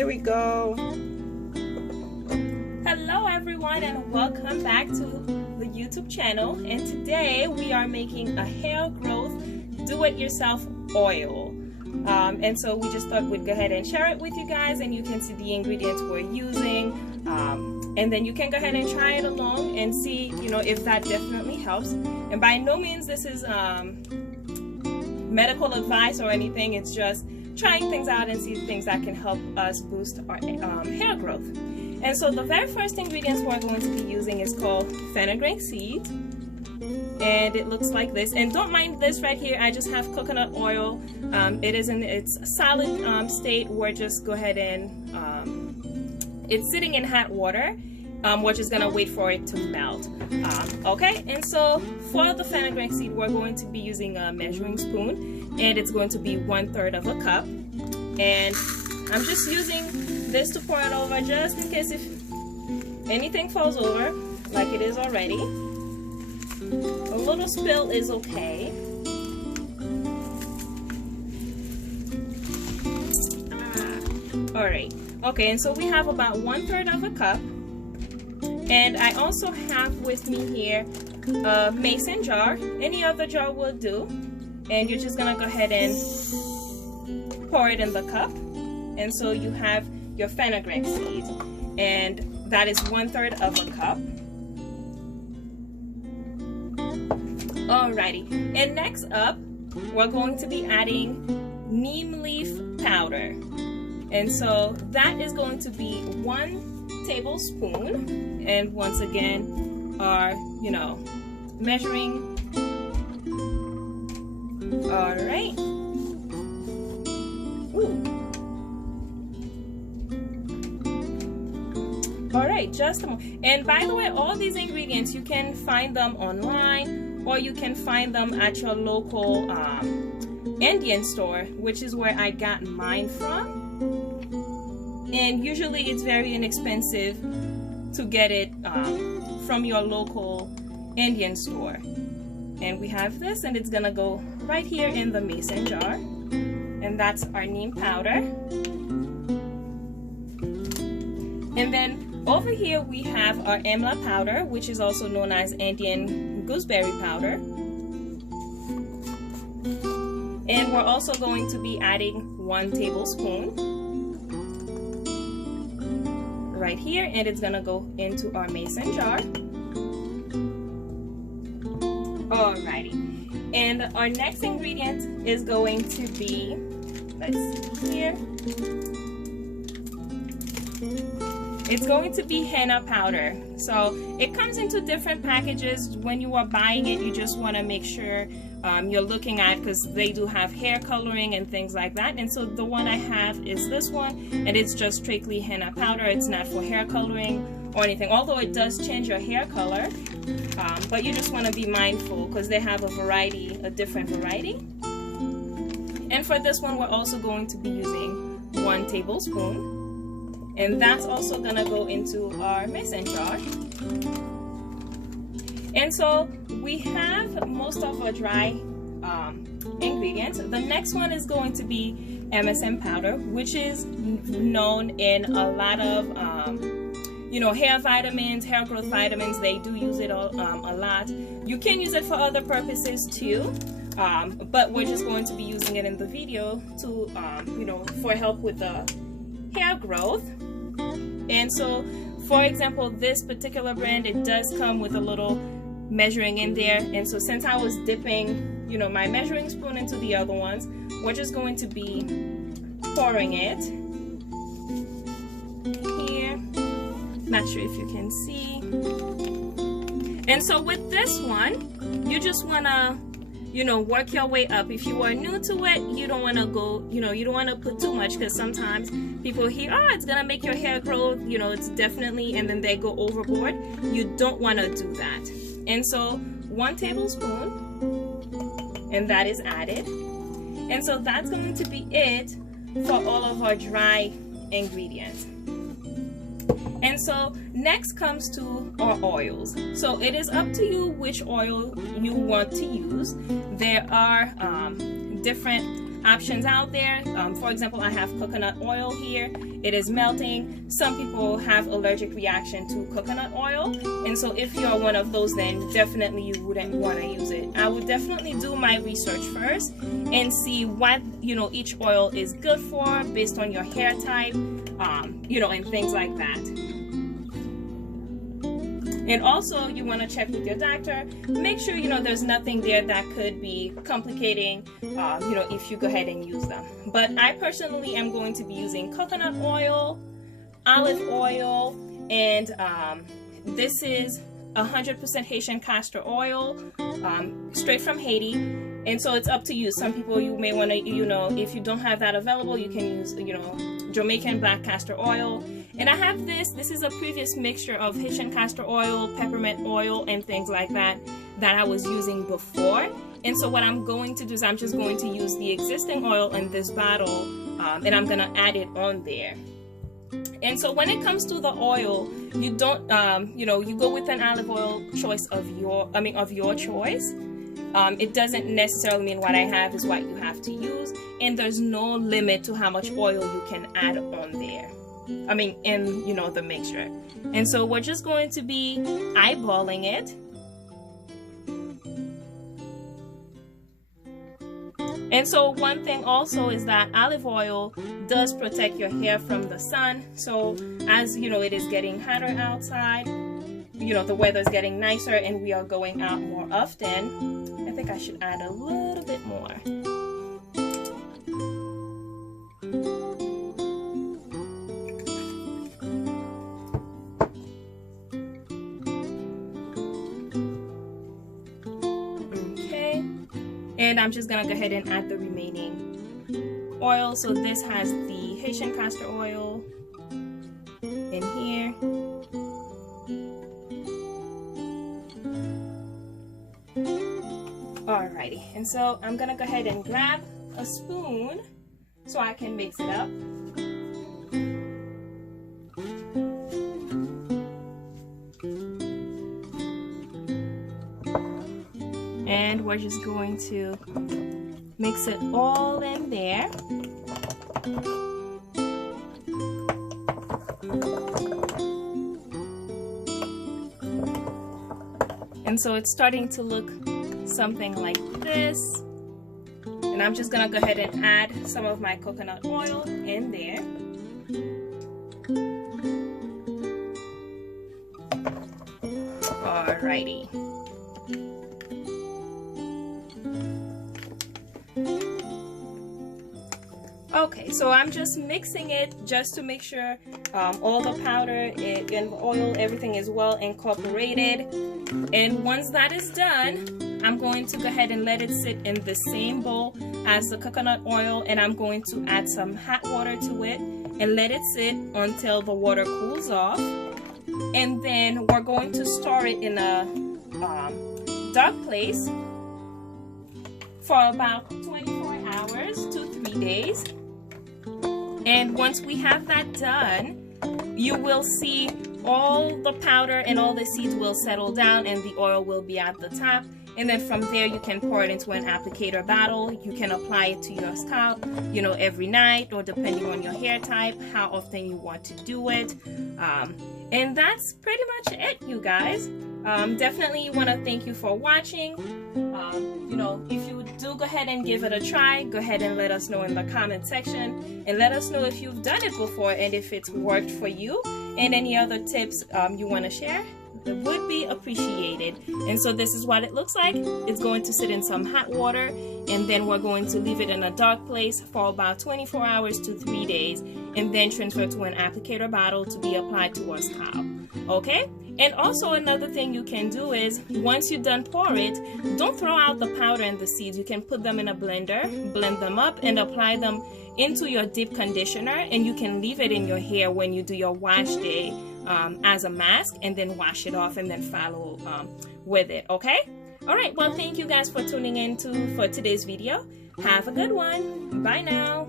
Here we go. Hello everyone and welcome back to the YouTube channel, and today we are making a hair growth do-it-yourself oil. And so we just thought we'd go ahead and share it with you guys, and you can see the ingredients we're using, and then you can go ahead and try it along and see, if that definitely helps. And by no means this is medical advice or anything. It's just trying things out and see things that can help us boost our hair growth. And so the very first ingredients we're going to be using is called fenugreek seed, and it looks like this. And don't mind this right here, I just have coconut oil. It is in its solid state. We're just go ahead and it's sitting in hot water. We're just gonna wait for it to melt. Okay, and so for the fenugreek seed, we're going to be using a measuring spoon, and it's going to be 1/3 of a cup. And I'm just using this to pour it over, just in case if anything falls over, like it is already. A little spill is okay. Alright, okay, and so we have about 1/3 of a cup. And I also have with me here a mason jar. Any other jar will do. And you're just gonna go ahead and pour it in the cup. And so you have your fenugreek seed, and that is 1/3 of a cup. Alrighty, and next up we're going to be adding neem leaf powder, and so that is going to be 1 tablespoon. And once again, our measuring. All right. All right, just a moment. And by the way, all these ingredients, you can find them online, or you can find them at your local Indian store, which is where I got mine from. And usually it's very inexpensive to get it from your local Indian store. And we have this, and it's gonna go right here in the mason jar. And that's our neem powder. And then over here we have our Henna powder, which is also known as Indian gooseberry powder. And we're also going to be adding 1 tablespoon right here, and it's gonna go into our mason jar. Alrighty, and our next ingredient is going to be, let's see here, it's going to be henna powder. So it comes into different packages. When you are buying it, you just want to make sure you're looking at, because they do have hair coloring and things like that. And so the one I have is this one, and it's just strictly henna powder. It's not for hair coloring or anything, although it does change your hair color. But you just want to be mindful, because they have a different variety. And for this one, we're also going to be using 1 tablespoon. And that's also gonna go into our mason jar. And so we have most of our dry ingredients. The next one is going to be MSM powder, which is known in a lot of hair vitamins, hair growth vitamins. They do use it a lot. You can use it for other purposes too, but we're just going to be using it in the video to for help with the hair growth. And so, for example, this particular brand, it does come with a little measuring in there. And so since I was dipping my measuring spoon into the other ones, we're just going to be pouring it here. Not sure if you can see. And so with this one, you just want to work your way up. If you are new to it, you don't want to go, you don't want to put too much, because sometimes people hear, oh, it's gonna make your hair grow, it's definitely, and then they go overboard. You don't want to do that. And so 1 tablespoon, and that is added. And so that's going to be it for all of our dry ingredients. And so next comes to our oils. So it is up to you which oil you want to use. There are different options out there. For example, I have coconut oil here. It is melting. Some people have allergic reaction to coconut oil, and so if you're one of those, then definitely you wouldn't want to use it. I would definitely do my research first and see what, you know, each oil is good for based on your hair type, you know, and things like that. And also, you want to check with your doctor. Make sure, you know, there's nothing there that could be complicating, you know, if you go ahead and use them. But I personally am going to be using coconut oil, olive oil, and this is 100% Haitian castor oil, straight from Haiti. And so it's up to you. Some people, you may want to, you know, if you don't have that available, you can use, you know, Jamaican black castor oil. And I have this is a previous mixture of Haitian castor oil, peppermint oil, and things like that I was using before. And so what I'm going to do is I'm just going to use the existing oil in this bottle, and I'm gonna add it on there. And so when it comes to the oil, you don't, you know, you go with an olive oil choice of your choice. It doesn't necessarily mean what I have is what you have to use, and there's no limit to how much oil you can add on there. In, you know, the mixture. And so we're just going to be eyeballing it. And so one thing also is that olive oil does protect your hair from the sun. So as you know, it is getting hotter outside, you know, the weather's getting nicer and we are going out more often. I think I should add a little bit more. And I'm just gonna go ahead and add the remaining oil. So this has the Haitian castor oil in here. Alrighty, and so I'm gonna go ahead and grab a spoon so I can mix it up. And we're just going to mix it all in there. And so it's starting to look something like this. And I'm just gonna go ahead and add some of my coconut oil in there. Alrighty. Okay, so I'm just mixing it just to make sure all the powder and the oil, everything is well incorporated. And once that is done, I'm going to go ahead and let it sit in the same bowl as the coconut oil, and I'm going to add some hot water to it and let it sit until the water cools off. And then we're going to store it in a dark place for about 24 hours to 3 days. And once we have that done, you will see all the powder and all the seeds will settle down and the oil will be at the top. And then from there, you can pour it into an applicator bottle. You can apply it to your scalp, you know, every night, or depending on your hair type, how often you want to do it. And that's pretty much it, you guys. Definitely want to thank you for watching. You know, if you do go ahead and give it a try, go ahead and let us know in the comment section, and let us know if you've done it before and if it's worked for you, and any other tips you want to share. It would be appreciated. And so this is what it looks like. It's going to sit in some hot water, and then we're going to leave it in a dark place for about 24 hours to 3 days, and then transfer to an applicator bottle to be applied to our scalp. Okay? And also another thing you can do is, once you're done pour it, don't throw out the powder and the seeds. You can put them in a blender, blend them up, and apply them into your deep conditioner, and you can leave it in your hair when you do your wash day as a mask, and then wash it off and then follow with it. Okay? All right, well, thank you guys for tuning in for today's video. Have a good one. Bye now.